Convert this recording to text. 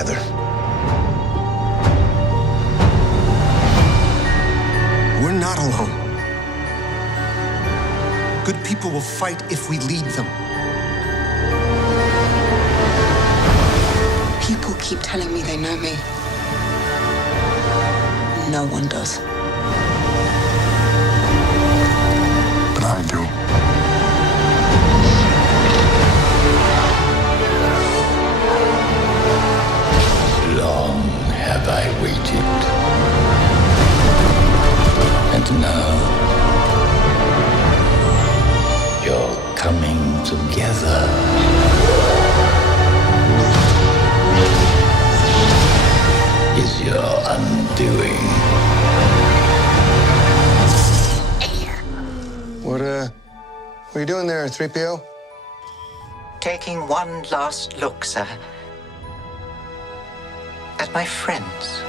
together. We're not alone. Good people will fight if we lead them. People keep telling me they know me. No one does. But I do. Long have I waited. And now you're coming together. Is your undoing. What are you doing there, 3PO? Taking one last look, sir, at my friends.